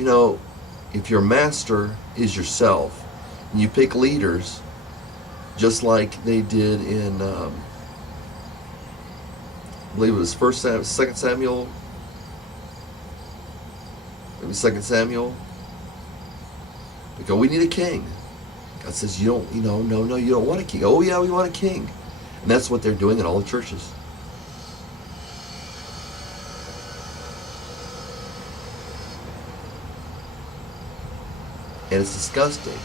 You know, if your master is yourself, and you pick leaders, just like they did in, I believe it was Second Samuel, maybe Second Samuel. They go, we need a king. God says, you don't, no, you don't want a king. Oh yeah, we want a king. And that's what they're doing in all the churches. And it's disgusting.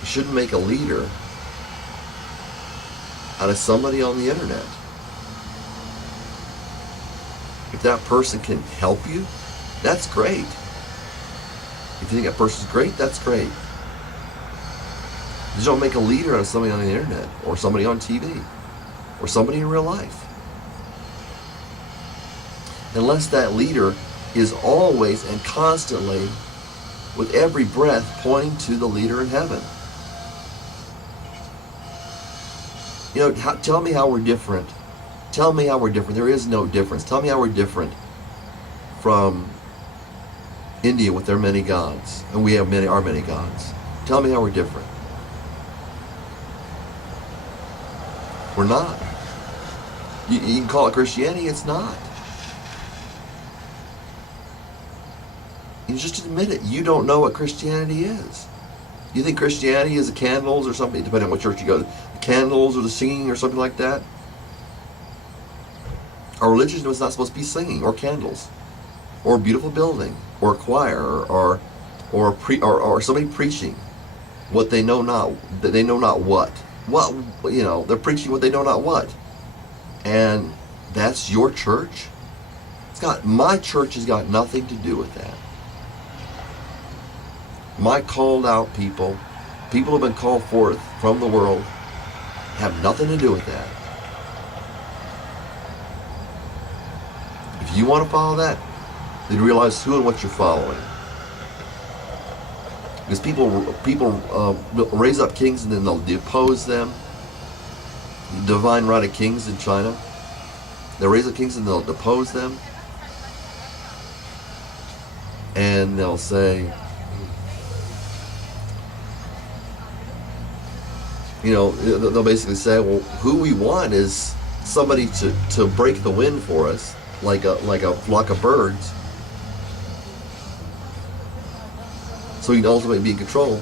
You shouldn't make a leader out of somebody on the internet. If that person can help you, that's great. If you think that person's great, that's great. You don't make a leader out of somebody on the internet, or somebody on TV, or somebody in real life. Unless that leader is always and constantly, with every breath, pointing to the leader in heaven. You know, tell me how we're different. Tell me how we're different. There is no difference. Tell me how we're different from India with their many gods, and we have our many gods. Tell me how we're different. We're not. You can call it Christianity, it's not. You just admit it. You don't know what Christianity is. You think Christianity is the candles or something, depending on what church you go to. The candles or the singing or something like that. Our religion was not supposed to be singing or candles or a beautiful building or a choir or somebody preaching what they know not, that they know not what. What, they're preaching what they know not what. And that's your church? My church has got nothing to do with that. My called out people who have been called forth from the world, have nothing to do with that. If you want to follow that, then realize who and what you're following. Because people raise up kings and then they'll depose them. Divine right of kings in China. They'll raise up kings and they'll depose them. And they'll say, they'll basically say, well, who we want is somebody to break the wind for us, like a flock of birds, so we can ultimately be in control.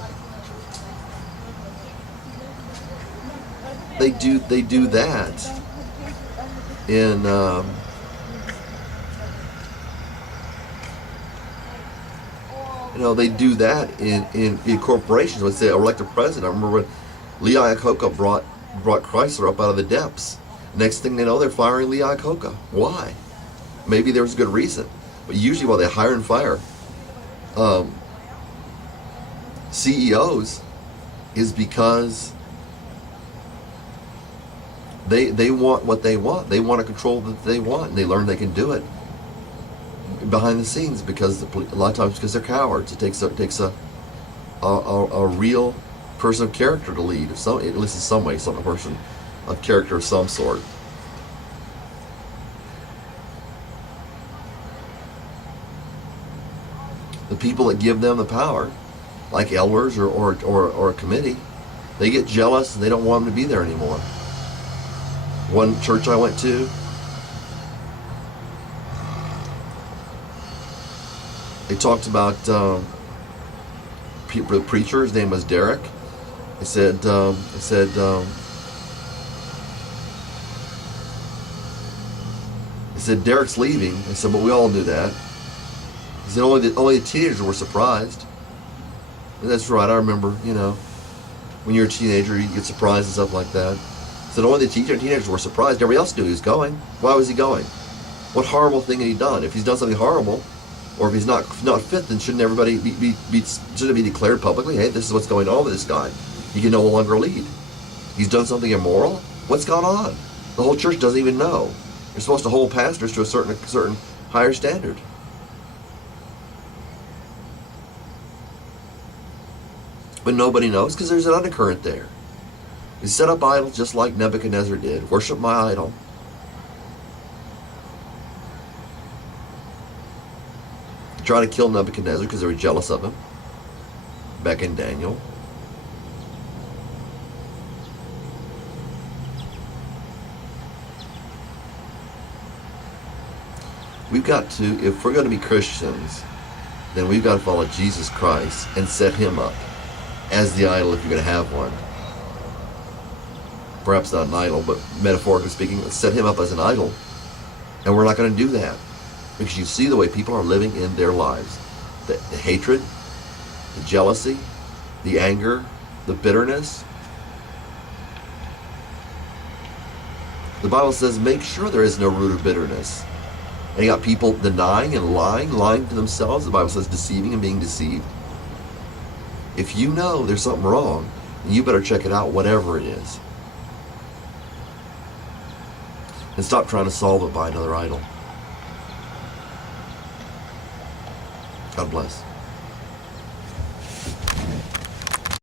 They do that in they do that in corporations. Let's say elect a president. I remember when Lee Iacocca brought Chrysler up out of the depths. Next thing they know, they're firing Lee Iacocca. Why? Maybe there was a good reason, but usually while they hire and fire CEOs is because they want what they want. They want to control what they want, and they learn they can do it behind the scenes because a lot of times because they're cowards. It takes a real person of character to lead, at least in some way, some person of character of some sort. The people that give them the power, like elders or a committee, they get jealous and they don't want them to be there anymore. One church I went to, they talked about the preacher. His name was Derek. He said Derek's leaving. He said, but we all knew that. He said only the teenagers were surprised. And that's right. I remember, when you're a teenager, you get surprised and stuff like that. He said only the teenagers were surprised. Everybody else knew he was going. Why was he going? What horrible thing had he done? If he's done something horrible, or if he's not fit, then shouldn't everybody shouldn't it be declared publicly? Hey, this is what's going on with this guy. He can no longer lead. He's done something immoral. What's gone on? The whole church doesn't even know. You're supposed to hold pastors to a certain higher standard. But nobody knows because there's an undercurrent there. You set up idols just like Nebuchadnezzar did. Worship my idol. Try to kill Nebuchadnezzar because they were jealous of him. Back in Daniel. We've got to, if we're going to be Christians, then we've got to follow Jesus Christ and set him up as the idol if you're going to have one. Perhaps not an idol, but metaphorically speaking, set him up as an idol. And we're not going to do that. Because you see the way people are living in their lives. The hatred, the jealousy, the anger, the bitterness. The Bible says, make sure there is no root of bitterness. And you got people denying and lying to themselves. The Bible says deceiving and being deceived. If you know there's something wrong, then you better check it out, whatever it is. And stop trying to solve it by another idol. God bless.